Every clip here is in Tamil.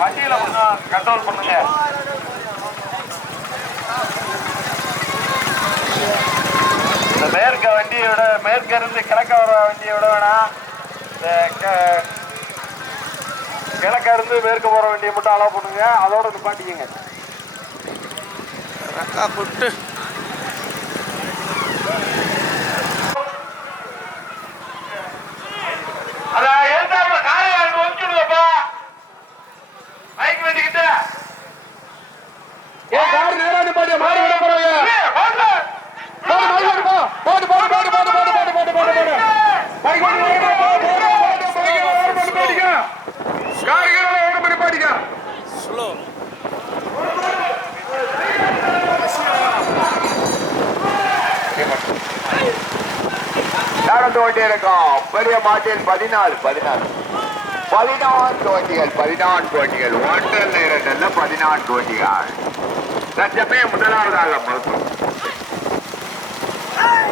வண்டியில கொஞ்சம் கண்ட்ரோல் பண்ணுங்க. இந்த மேற்க வண்டியோட மேற்க இருந்து கிழக்க வர வண்டியை விட வேணாம். கிழக்க இருந்து மேற்க போற வண்டியை மட்டும் அலோவ் பண்ணுங்க. அதோட நிப்பாட்டிக்கங்க. புட்டு நடந்து கொண்டிருக்கும் பெரிய மாட்டில் 14 வண்டிகள் ஒன்றரை நேரத்தில் 14 வண்டிகள். லட்சமே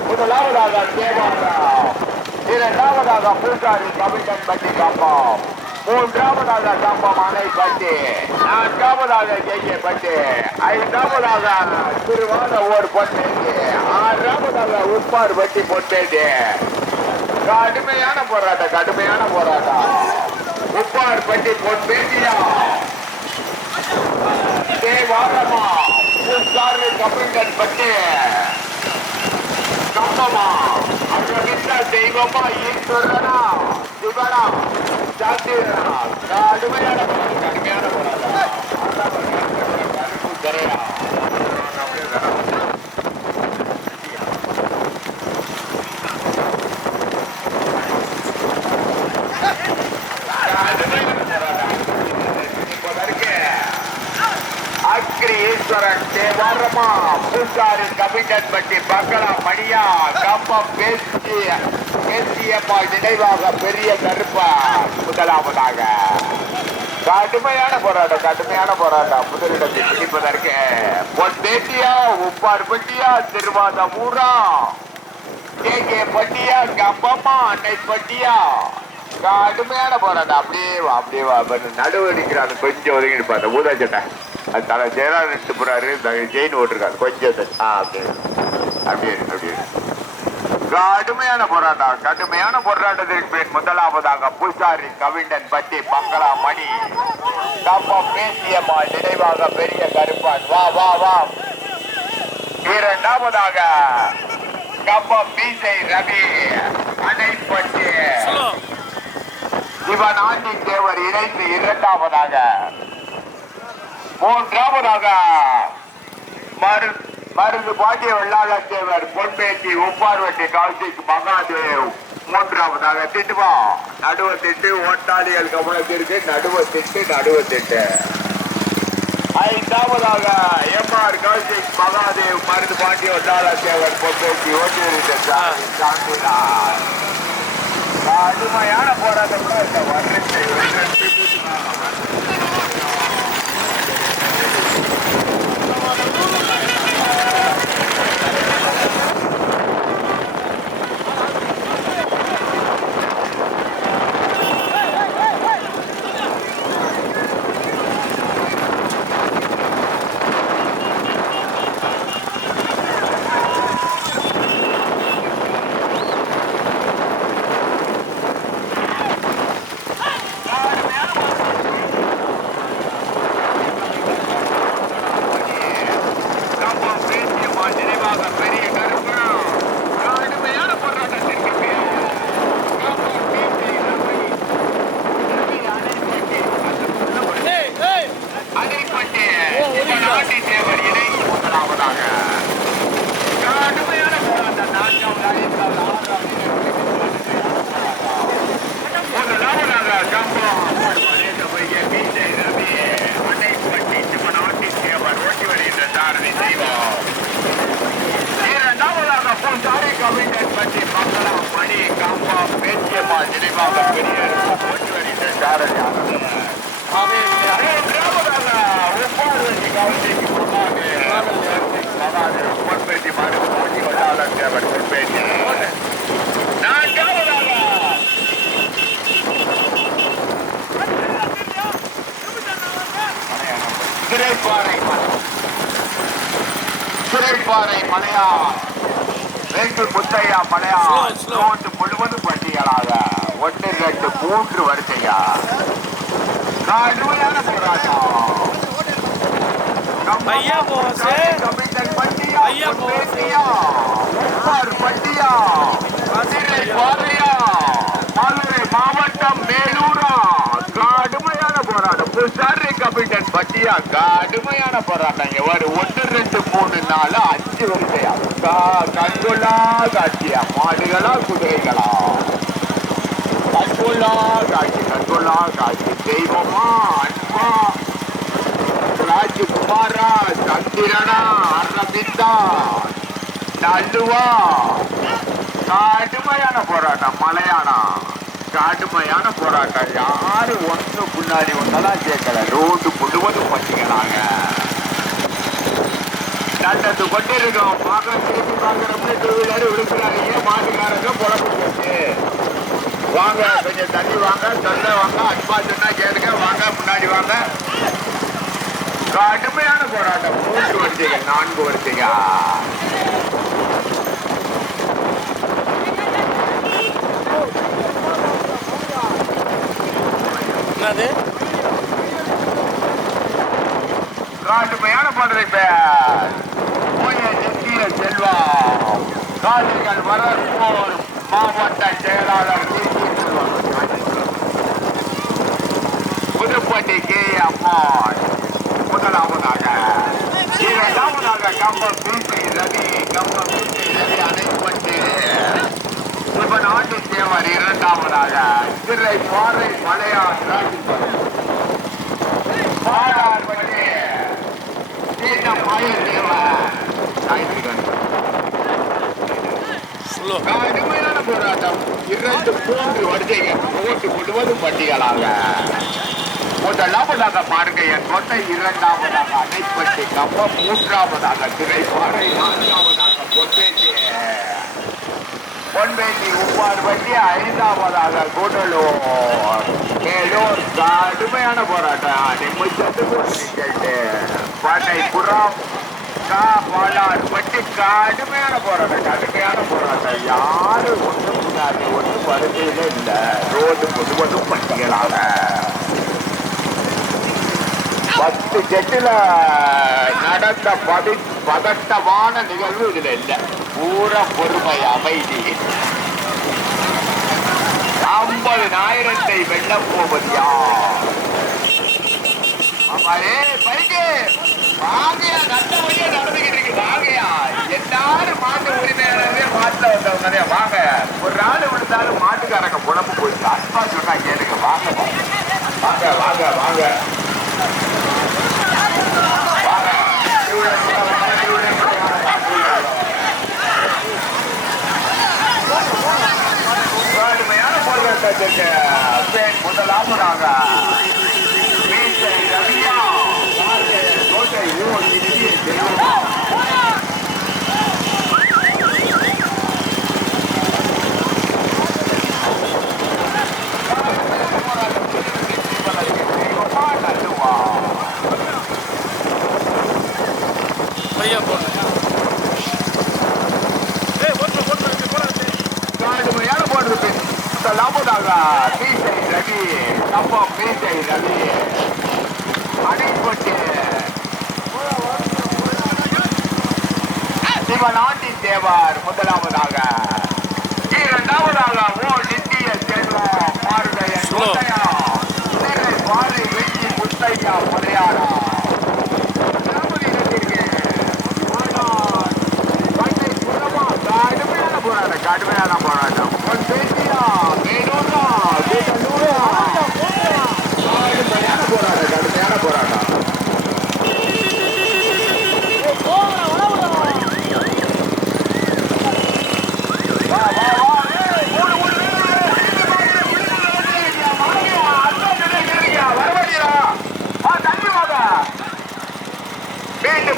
முதலாவதாக தேவாரம், இரண்டாவதாக பூசாரி கவிஞன் பட்டி கம்பம், மூன்றாவதாக கம்பம் அணைப்பட்டி, நான்காவதாக ஜெய்ய பட்டி, ஐந்தாவதாக திருவான ஓர் பொன்னேந்தி, ஆறாவதாக உப்பார் பட்டி பொன்னேந்தி. கடுமையான போராட்டம். உப்பார் பட்டி பொன்னேந்தியா தேவாரமா, பூசாரி கவிஞன் பட்டி கம்பமா, அழகின்ற தெய்வமா, ஈஸ்வரனா, சிவனா, சாத்திரனா. கடுமையான போராட்டம். அக்ரி ஈஸ்வரன் தேவாரமா, பூசாரி கவிஞன் பட்டி பங்களா மணியா கம்பம் பேசியம்மா நினைவாக பெரிய கருப்பா முதலாவதாக. கடுமையான போராட்டம். முதலிடத்தை பிடிப்பதற்கு பொன்பேட்டியா, உப்பார் பட்டியா, திருவாதமூரா, கே பட்டியா, கம்பம்மா, அன்னை பட்டியா. கடுமையான போராட்டம். அப்படியே நடுவடிக்கிறாங்க. கொஞ்சம் ஒதுங்கி இருப்பாங்க. ஊதாச்சட்டை அது தலை ஜெயராஜ் நின்று போறாரு. ஜெயின் ஓட்டிருக்காரு கொஞ்சம். அப்படியே கடுமையான போராட்டத்திற்கு பின் முதலாவதாக பூசாரி கவிஞன் பட்டி பங்களா மணி கம்பம் பேசியம்மா நினைவாக பெரிய கருப்பான். வா. இரண்டாவதாக கம்பம் மீசை ரவி அணைப்பட்டி சிவன் ஆண்டி தேவர் இணைந்து இரண்டாவதாக. மூன்றாவதாக மருந்து பாண்டிய வெள்ளாள தேவர் பொன்பேட்டி உப்பார்வட்டி கௌசிக் மகாதேவ். மூன்றாவதாக திட்டுவா நடுவ திட்டு ஓட்டாளிகள் கவனத்திற்கு நடுவ திட்டு. ஐந்தாவதாக எம்ஆர் கௌசிக் மகாதேவ் மருந்து பாண்டிய வெள்ளாள தேவர் பொன்பேட்டி ஓட்டியிருந்த சாந்தினார். கடுமையான போராட்டம் கூட இந்த வருடத்தை சிறைப்பாறை மலையா வெங்கு முத்தையா மலையா ரோட்டு முழுவதும் பட்டியலாக 1 2 3 வரிசையா கடுமையான போராட்டம். மதுரை மாவட்டம் மேலூரா கடுமையான போராட்டம். புசாரி கபிட்டன் பட்டியா கடுமையான போராட்டம். எவ்வாறு 1 2 3 4 5 வரிசையா கண்கொள்ளா காட்சியா மாடுகளா குதிரைகளா கண்கொள்ளா காட்சி கண்கொள்ளா காட்சி. தெய்வமா அன்பா ராஜ்குமாரா சந்திரனா அரவிந்தா நல்லுவா கடுமையான போராட்டம். மலையானா கடுமையான போராட்டம். யாரு ஒண்ணு முன்னாடி ஒன்னதான் கேட்கல. ரோடு முழுவதும் பண்ணிக்கிறாங்க. நடந்து கொண்டு இருக்கோம். திருப்பி பாக்குறோம்னு 2 வீலர் விழுக்கிறாங்க. மாட்டுக்காரங்க புலப்பு போச்சு. வாங்க கொஞ்சம் தண்ணி வாங்க சொல்ல வாங்க அன்பா சொன்னா கேளுங்க. வாங்க முன்னாடி வாங்க. கடுமையான போராட்டம். 3 வரிசைகள் 4 வரிசைகள். கடுமையான போடுறது செல்வா காசிகள் வரப்போர் மாவட்ட செயலாளர் புதுப்பட்டி கே அம்மாள் முதலாவதாக. 2வது கம்பம் பீசை ரவி அணைப்பட்டு நாட்டு தேவர். 2வது சிறை பாறை மலையார் பாடார்படி கடுமையான போராட்டம். 2 3 வரிசைகள் ரோட்டு முழுவதும் பட்டியலாக. முதலாவதாக மார்கையன் கோட்டை. 2வது அணைப்பட்டி கம்பம். 3வது திரைப்பாறை. 4வது பொன்பேட்டி உப்பார்பட்டி. 5வது கூடலூர் மேலூர். கடுமையான போராட்டம். நிமிஷத்து கேட்டு பாட்டை புறம் பாலார்பட்டி. கடுமையான போராட்டம். யாரு ஒண்ணு முன்னாடி ஒண்ணு வரிசையில இல்ல. ரோடு முழுவதும் பட்டியலாக 10 செட்டில நடந்த பதட்டமான நிகழ்வு இதுல இல்ல. பூரா பொறுமை அமைதி. 50,000 வெள்ளம் போவது யார்? வாங்கயா நல்ல வழியா நடந்துகிட்டு இருக்கு. வாங்கயா எல்லாரும் மாட்டு உரிமையாளர்களே மாட்டுல வந்தவங்க வாங்க. ஒரு நாள் விழுந்தாலும் மாட்டுக்காரங்க குழம்பு போயிட்டு அன்பா சொன்னா கேளுங்க. வாங்க வாங்க வாங்க வாங்க கடுமையான போராட்டத்திற்கு முதலாவதாக ரவியா கோட்டை ஊர் கடுமையான போடுறது. முதலாவதாக மீசை ரவி கம்பம். மீசை ரவி அணைப்பட்டு சிவநாட்டி தேவர். முதலாவதாக. 2வது ஓ நித்திய செல்வம் மாறுதையன் முத்தையா. பாறை வெற்றி முத்தையா முறையாடா. கடுமையான போராட்டம். கடுமையான போராட்டம். வரவழியா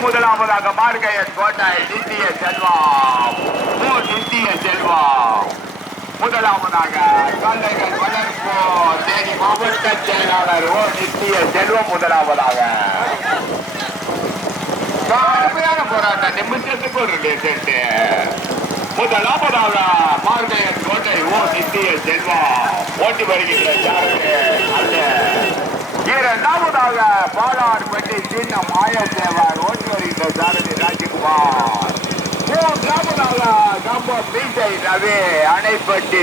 முதலாவதாக மார்கையன் கோட்டை நித்திய செல்வம் நித்திய செல்வம். முதலாவதாக கல்லைகள் வளர்ப்போ தேனி மாவட்ட செயலாளர் நித்திய செல்வம் முதலாவதாக. கடுமையான போராட்டம் நிமிஷத்துக்கு ஒரு செட்டு. முதலாவதாக மார்கையன் கோட்டை நித்திய செல்வம் ஓட்டி வருகின்ற இரண்டாவதாக பாலார்பட்டி சின்ன மாயத்தேவர் ஓட்டி வருகின்ற சாரதி ராஜகுமார். மூன்றாவதாக கம்பம் மீசை ரவி அணைப்பட்டி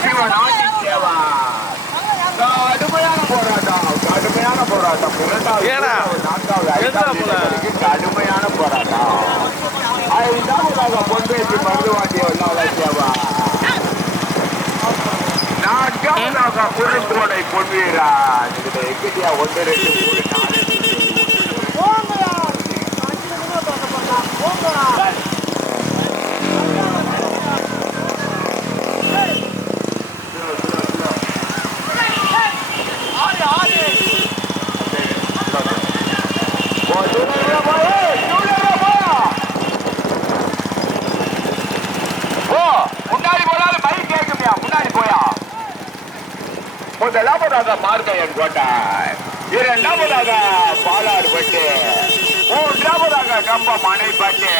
சிவன் ஆண்டி தேவர். கடுமையான போராட்டம் கடுமையான போராட்டம். இரண்டாவது நான்காவது ஐந்தாவது கடுமையான போராட்டம். ஐந்தாவதாக பொன்பேசி மருதுவாண்டிய தேவர். நான்காவதாக குறுந்தோடை பொன்வீரன். இதுல எங்கிட்டியா 1 2 3 4 முன்னாடி போனாலும் பைக் கேட்குமியா, முன்னாடி போயா. முதலாவதாக மார்கையன் கோட்டை, இரண்டாவதாக பாலார்பட்டி, மூன்றாவதாக கம்பம் அணைப்பட்டி,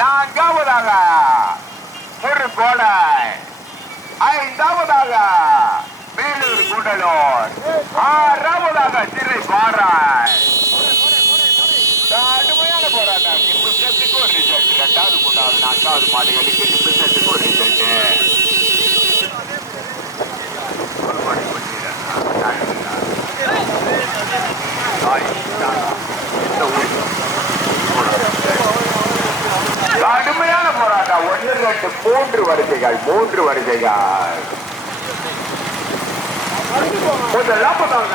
நான்காவதாக முருகோடை, ஐந்தாவதாக மேலூர் கூடலூர், ஆறாவதாக சிறை பாராய். கடுமையான போராட்டம். நிமிஷத்துக்கு ஒரு ரிசல்ட். இரண்டாவது மூன்றாவது நான்காவது மாடுகளுக்கு நிமிஷத்துக்கு ஒரு ரிசல்ட். கடுமையான போராட்டம். 1 2 3 வரிசைகள். முதலாவதாக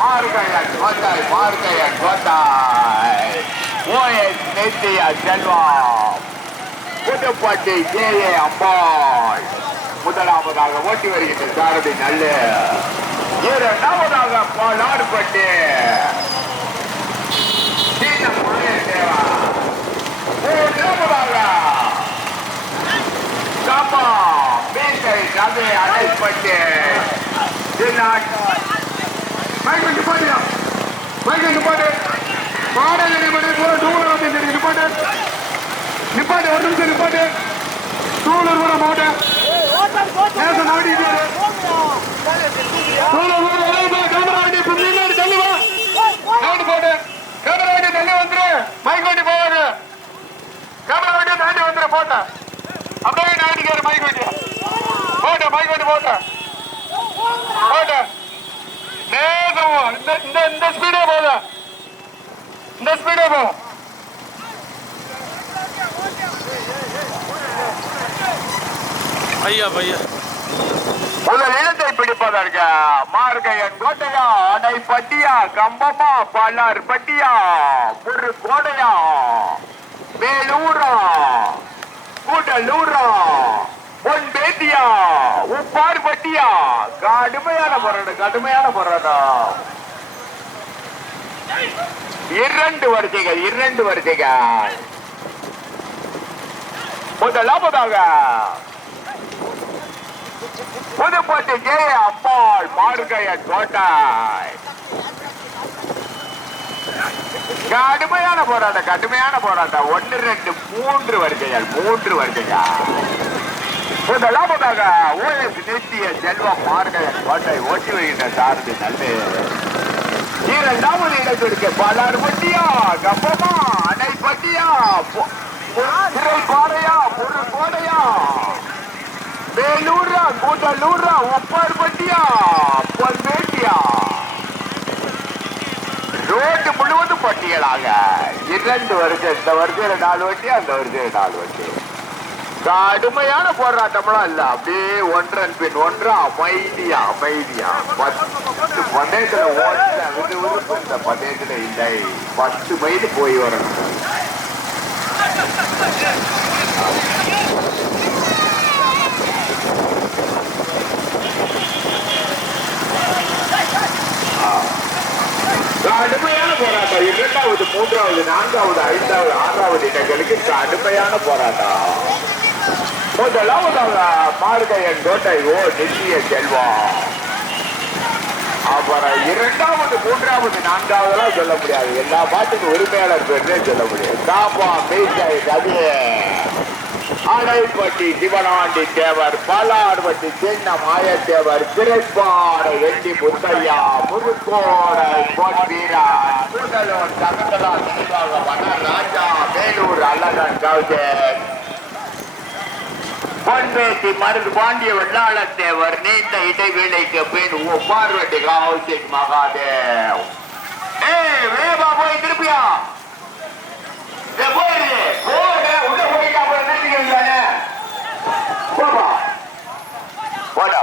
மார்கையன் கோட்டை ஓஎஸ் நித்திய செல்வம் புதுப்பட்டி ஜே அம்பாள் முதலாவதாக ஓட்டி வருகின்ற சாரதி நல்ல. இரண்டாவதாக பாலார்பட்டி சின்ன மாயத்தேவா. மூன்றாவதாக கம்பா மீசை ரவி அணைப்பட்டி பாடல் நிப்பாட்டு. ஒரு நிமிஷம் நிப்பாட்டு. சூழல் வர மாட்டேன். மைக் வண்டி போவாரு. கேமரா வண்டி தாண்டி வந்துரு. போட்ட அப்படியே நாட்டிக்காரு. மைக் வண்டி போட்ட. மைக் வண்டி போட்ட. இந்த ஸ்பீடே போதும். இந்த ஸ்பீடே போகும். ஐயா பையா உங்கள் இடத்தை பிடிப்பதற்கு மார்கையன் கோட்டையா அணைப்பட்டியா கம்பமா பாலார்பட்டியா முருகோடையா மேலூரா கூடலூரா பொன்பேட்டியா உப்பார்பட்டியா. கடுமையான போராட்டம். 2 வரிசைகள். முதலாவதாக புதுப்பட்டி ஜே அம்பாள் மார்கையன் கோட்டை. கடுமையான போராட்டம். 1 2 3 வரிசைகள். முதலாவதாக ஓஎஸ் நித்திய செல்வம் மார்கையன் கோட்டை ஓட்டி வருகின்ற சாரதி நல்ல. இரண்டாவது இடத்திற்கு பாலார்பட்டியா கம்பமா அணைப்பட்டியா சிறை பாறையா முருகோடையா மேலூரா கூடலூரா உப்பார்பட்டியா பொன்பேட்டியா. ரோட்டு முழுவதும் பட்டியலாக 2 வருஷம். இந்த வருஷம் 4 வண்டி, அந்த வருஷம் 4 வண்டி. கடுமையான போராட்டம்லாம் இல்ல. அப்படியே ஒன்றன் பின் ஒன்றா அமைதியா 10 பந்தயத்துல ஓட்ட விறுவிறுப்பு இந்த பந்தயத்துல இல்லை. 10 மைல் போய் வரணும். கடுமையான போராட்டம். நான்காவது ஐந்தாவது ஆறாவது இடங்களுக்கு கடுமையான போராட்டம். முதலாவதாக மார்கையன் கோட்டை ஓ நித்திய செல்வம். அப்புறம் இரண்டாவது மூன்றாவது நான்காவதுலாம் சொல்ல முடியாது. எல்லா பாட்டுக்கும் உரிமையாளர் பேருந்தே சொல்ல முடியாது. காப்பா மீசாய் கதிய அடைப்பட்டி சிவனாண்டி தேவர், பாலார்பட்டி சின்ன மாயத்தேவர், திரைப்பாறை வெட்டி முத்தையா, முருக்கோடை பொன்வீரா, கூடலூர் தகந்தலா தெளிவாக வன ராஜா, வேலூர் அல்லகன் கௌஜன், பொன்பேசி மருந்து பாண்டிய வெள்ளாளத்தேவர், நீண்ட இடைவேளைக்கு பின் பார்வதி கௌசிக் மகாதேவ். வேபா போய் திருப்பியா உள்ள போயிட்டா போடா போடா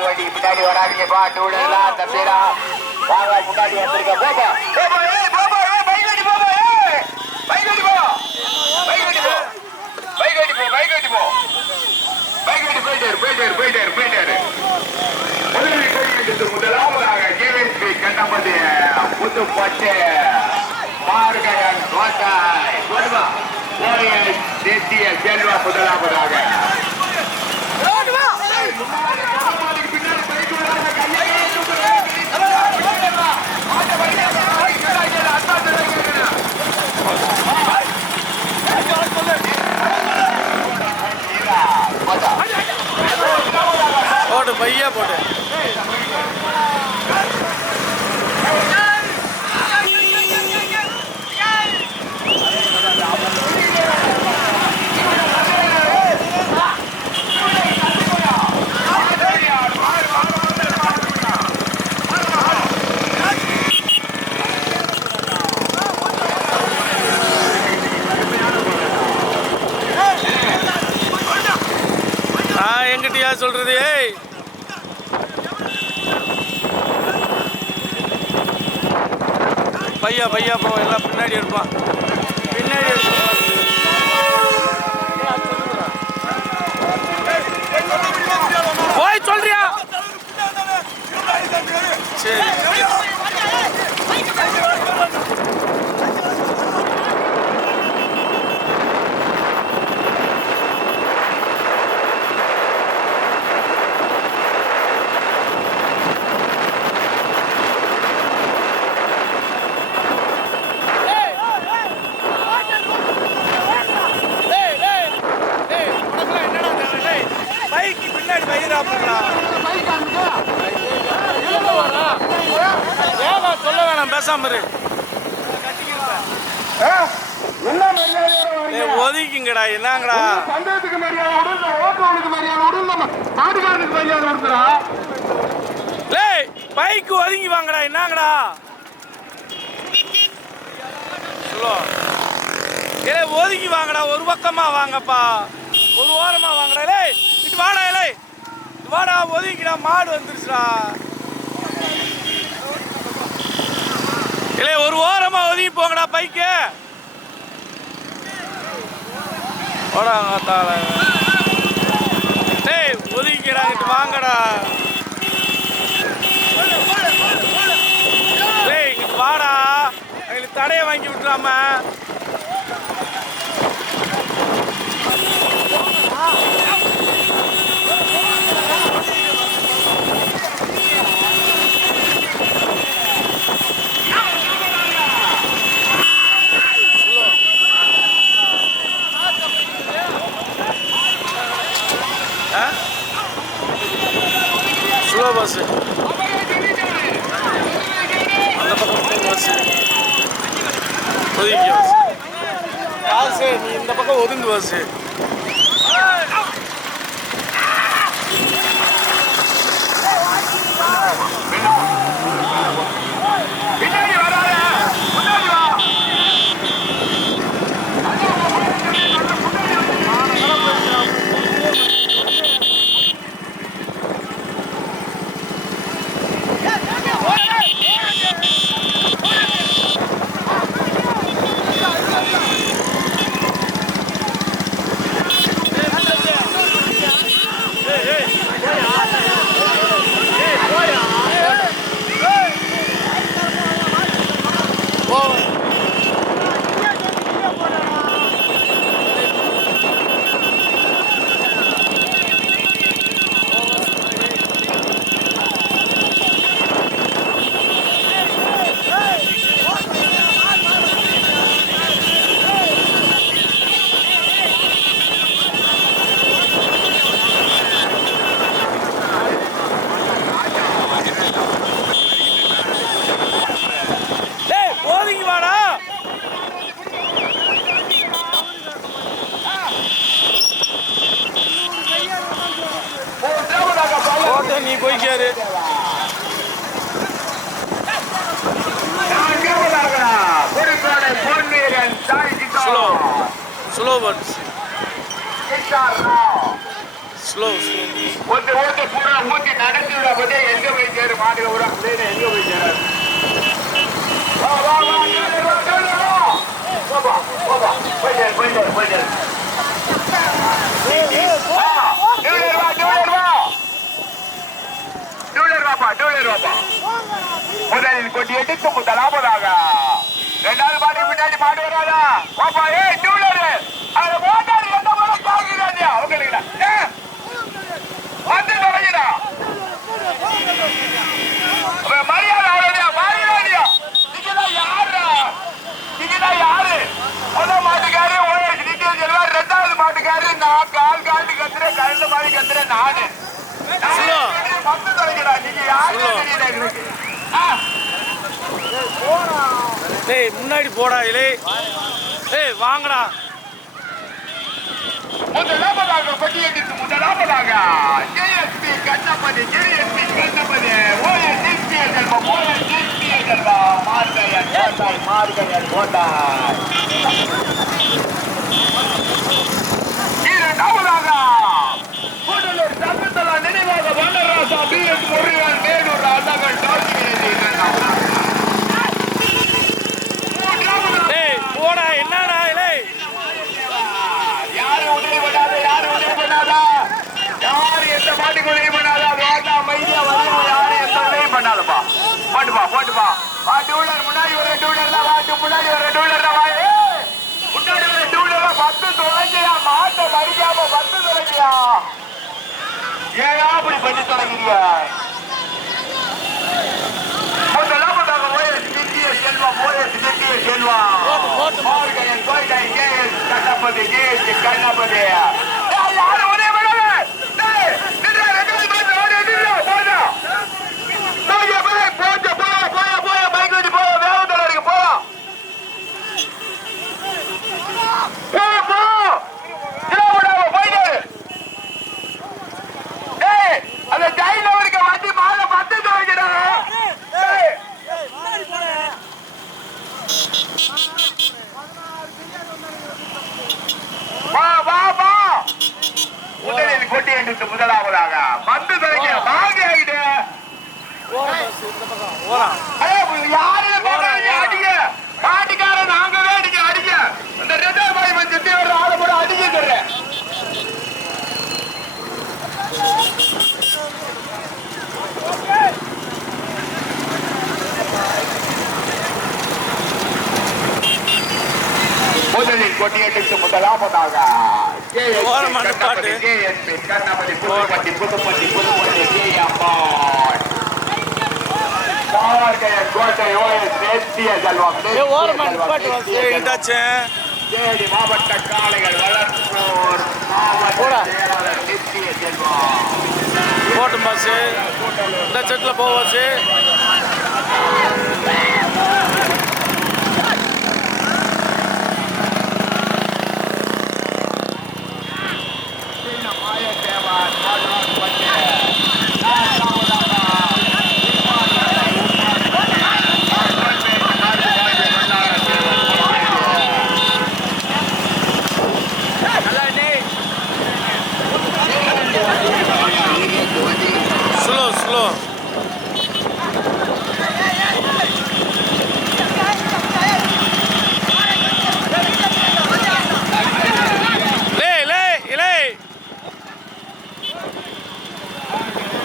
அப்படியே பின்னாடி வராங்க பாட்டு விடலாம் தம்பிடா வாங்க முன்னாடி வந்திருக்க போப்பா பைக் போ போயிட்டாரு முதலாவதாக தேசிய செல்வா முதலாவதாக போட்டு பையா போட்டு எங்கிட்டயா சொல்றது பையா பையா போ எல்லாம் பின்னாடி எடுப்பான் பின்னாடி எடுப்பான் போய் சொல்றியா சரி சொல்ல வேணாம் பேசாம ஒதுக்கிங்கடா என்னங்கடா சந்தேகத்துக்கு மரியாதை விடு ஓட்டுறவனுக்கு மரியாதை விடு நம்ம நாட்டுக்காரனுக்கு மரியாதை கொடுத்துடா பைக்கு ஒதுங்கி வாங்கடா என்னங்கடா சொல்லோ ஒதுங்கி வாங்கடா ஒரு பக்கமா வாங்கப்பா ஒரு ஓரமா வாங்கடா இது வாடா இது வாடா ஒதுங்கிடா மாடு வந்துருச்சுடா ஒரு ஓரமா ஒதுங்கி போங்கடா பைக்கு ஒதுங்கிடா இங்கிட்டு வாங்கடா இங்கிட்டு வாடா எங்களுக்கு தடையை வாங்கி விட்டுறாம ஸ்லோ பஸ் அந்த பக்கம் பஸ் ஒதுங்கி பஸ் காசு நீ இந்த பக்கம் ஒதுங்கு பஸ் நீ போய்க்காரு ஸ்லோ பட்ஸ் ஸ்லோ ஓட்டு பூரா ஊட்டி நடத்தி விட போதே எங்க போய் சேரு மாடு ஊரா எங்க போய் சேராது முதலில் கொண்டு எடுத்து முதலாவதாக ரெண்டாவது மாடு பின்னாடி மாடு வராதா பாப்பா டூலரு அதுல மோட்டார் எந்த போல பாக்குறாங்க அவங்களுக்கு வந்து தொடங்கிடா மரியாதை ஆளுநர் மரியாதையா நீங்கதான் யாரு நீங்கதான் யாரு முதல் மாட்டுக்காரு ஓஎஸ் டீட்டெயில் சொல்லுவார் ரெண்டாவது மாட்டுக்காரு நான் கால் காட்டு கத்துறேன் கழுந்த மாதிரி கத்துறேன் நானு வந்து தொடங்கிடா நீங்க யாரு தெரியல எங்களுக்கு டேய் முன்னாடி போடா இலே டேய் வாங்கடா முதலாவதாக பட்டியலிட்டு முதலாவதாக ஜேஎஸ்பி கண்ணப்பதி ஓஎஸ் மார்கையன் கோட்டாய் இரண்டாவதாக கூடலூர் சங்கத்தலா நினைவாக வண்டராசா பிஎஸ் முருகன் வேலூர் அண்ணகன் டேய் போடா என்னடா இலே யாரு உதவி பண்ணாத யாரு எந்த பாட்டுக்கு உதவி பண்ணாத வேண்டா மைதியா வந்து யாரு எந்த உதவி பண்ணாதப்பா போட்டுப்பா டூ வீலர் முன்னாடி ஒரு டூ வீலர் தான் முன்னாடி ஒரு டூ வீலர் தான் முன்னாடி ஒரு டூ வீலர் 10 தொலைஞ்சியா மாட்டை மறிக்காம 10 தொலைஞ்சியா ஏன் அப்படி பண்ணி தொலைக்கிறீங்க முதலாவதாக ஓஎஸ் நித்திய செல்வா மார்கையன் கோட்டாய் கேஎஸ் கண்ணப்பதி கண்ணப்பதி யாரு ஒரே முதலாவதாக வந்து தொடங்கிய வாங்கி ஆகிட்டு யாரு அடிக்க பாட்டுக்காரன் நாங்கவே அடிக்க அந்த ரெண்டாவது பாய் வந்து ஒரு ஆளு கூட அடிக்கிறேன் முதலில் கொட்டியடித்து முதலாவதாக கேஎஸ்பி கண்ணபதி புதுப்பட்டி கோட்டை ஓஎஸ் நேசிய செல்வம் தேனி மாவட்ட காளைகள் வளர்ப்போர் மாவட்ட செயலாளர் நித்திய செல்வம் போட்டும் பஸ் இந்த செட்டில் போ பஸ் ஸ்லோ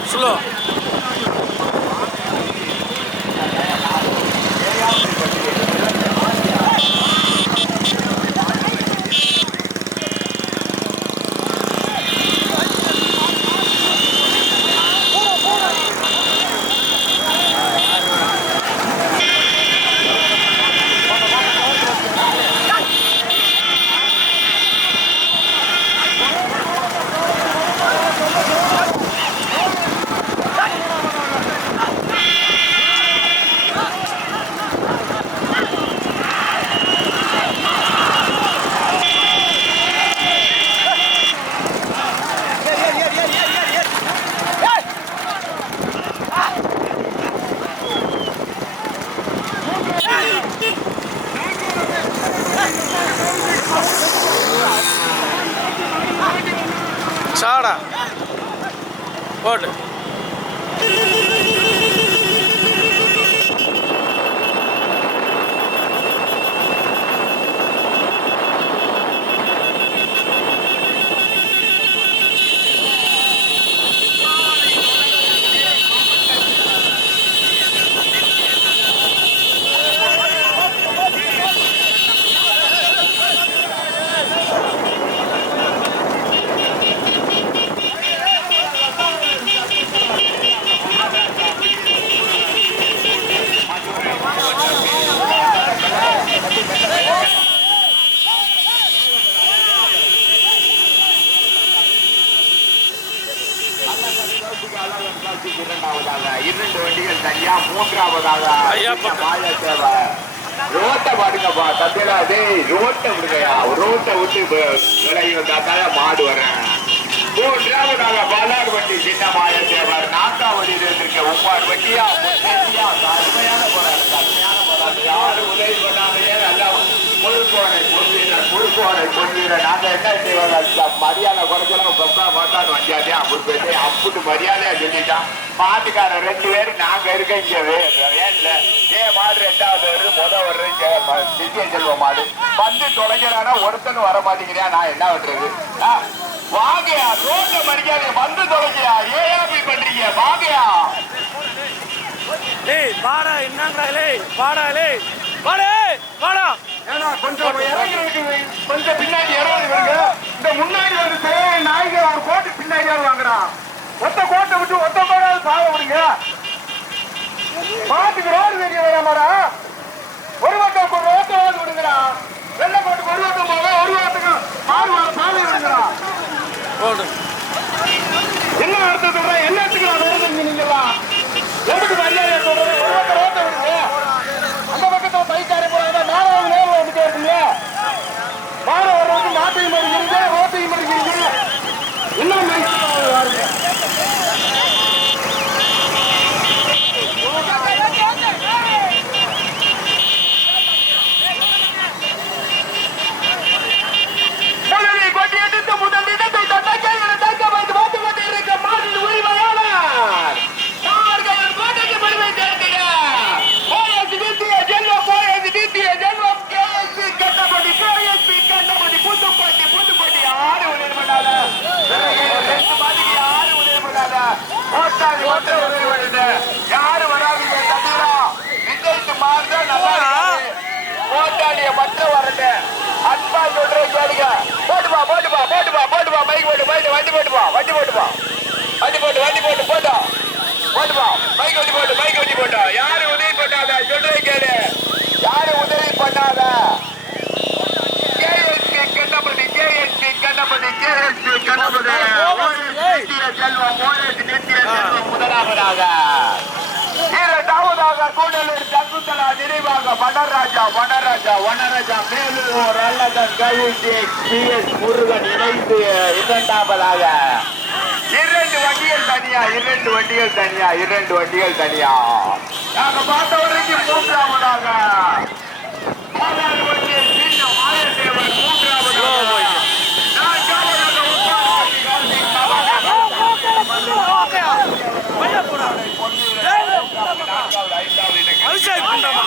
ஸ்லோ சாடா போட்டு மூன்றாவதாக மாயத்தேவ. ரோட்டை பாடுங்கப்பா தம்பியா, டேய் ரோட்டை விடுங்கயா, ரோட்டை விட்டு விலகி வந்தாத்தால மாடு வரேன். மூன்றாவதாக பாலாடு வண்டி சின்ன மாயத்தேவர். நான்காவது இருந்திருக்க உப்பாடு வண்டியா முன்னேறியா. கடுமையான போராட்டம், கடுமையான போராட்டம். யாரும் உதவி பண்ணாமையே நல்லா முழுக்கோனை கொள்வீர நாங்க என்ன செய்வாங்க, மரியாதை குறைச்சலாம் பப்பா பார்த்தாது வண்டியாதே அப்படி போயிட்டு அப்புட்டு மரியாதையா சொல்லிட்டான். மாட்டுக்காரர் 2 பேரு நாங்க இருக்க இங்க வேன்ல ஏன் மாடு 2வது வருது வர்றது திவ்ய செல்வ மாடு வந்து தொலைக்கிறானா ஒருத்தன் வர மாட்டேங்கிறியா, நான் என்ன பண்றது? வாங்கயா ரோட்ட மரியாதை வந்து தொலைக்கியா, ஏன் அப்படி பண்றீங்க? வாங்கயா வாடா என்னங்கிறாங்களே, வாடாலே வாடே வாடா. ஏன்னா கொஞ்சம் இறங்கி கொஞ்சம் பின்னாடி இறங்குங்க. இந்த முன்னாடி வந்து நாய்க்கு ஒரு கோட்டு பின்னாடியாவது வாங்குறான். ஒத்த கோட்டை விட்டு ஒத்த கோடாவது சாக விடுங்க. மாட்டுக்கு ரோடு வேண்டிய வேணாமாடா, ஒரு வாட்டம் ஒரு ஓட்டவாது விடுங்கடா. வெள்ளை கோட்டுக்கு ஒரு வாட்டம் போக, ஒரு வாட்டுக்கு சாலை விடுங்கடா. என்ன அர்த்தம் சொல்ற, என்ன இடத்துக்கு நான் வருதுங்க நீங்களா? எதுக்கு மரியாதை சொல்றேன்? ஒரு வாட்டம் ரோட்டை விடுங்க. அந்த பக்கத்துல பைக்காரே போறாங்க, நாலாவது நேரம் வந்துட்டே இருக்குங்க. மாட வர்றதுக்கு மாட்டையும் மறுக்கிறீங்க, ரோட்டையும் மறுக்கிறீங்க. இன்னும் வாருங்க. முதலில் கொட்டி எடுத்து முதல் இடத்தை தட்டக்க தக்க வைத்து பார்த்து கொண்டிருக்க மாட்டின் உரிமையாளர் கோட்டைக்கு பெருமை சேர்க்கிறார். ஜென்மம் கேஎஸ்பி கட்டப்படி புதுப்பட்டி ஆறு உதவி பண்ணாத 2 மாதிரி ஆறு உதவி பண்ணாத ஓட்டாளி ஒன்றை உதவி பண்ணுங்க. யாரு வராதீங்க தம்பீரா, விஜய்க்கு மாறுதா நல்லா ஓட்டாளிய மட்டும் வரட்டு. அன்பா சொல்றேன் கேளுங்க. போட்டுப்பா பைக் போட்டு வண்டி போட்டுப்பா பைக் வண்டி போட்டா. யாரு உதவி பண்ணாத சொல்றேன் கேளு, யாரு உதவி பண்ணாத. கேஎஸ்பி கண்ணபதி செல்வம் முதலாவதாக. இரண்டாவதாக கூடலூர் தங்குத்தலா நினைவாக வனராஜா மேலூர் அல்லதன் கவிழ்ச்சி PS முருகன் இணைந்து இரண்டாவதாக. 2 வண்டிகள் தனியா. நாங்க பார்த்த வரைக்கும் மூன்றாவதாக பாலாறு வண்டி சின்ன மாயத்தேவன் மூன்றாவதாக. அபிஷேக் பண்றாமா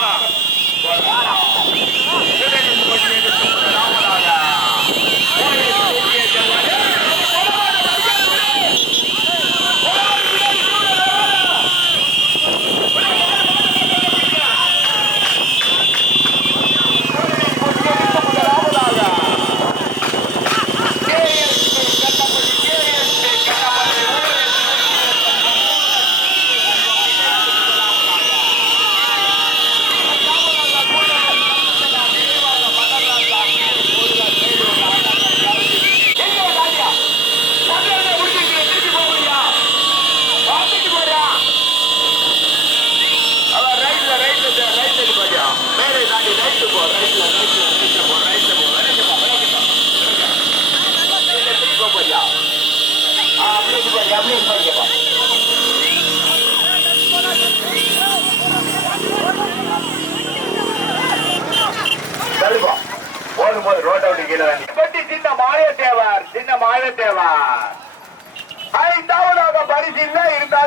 சின்ன மாயத்தேவர் 5வது பரிசு இல்ல இருந்தா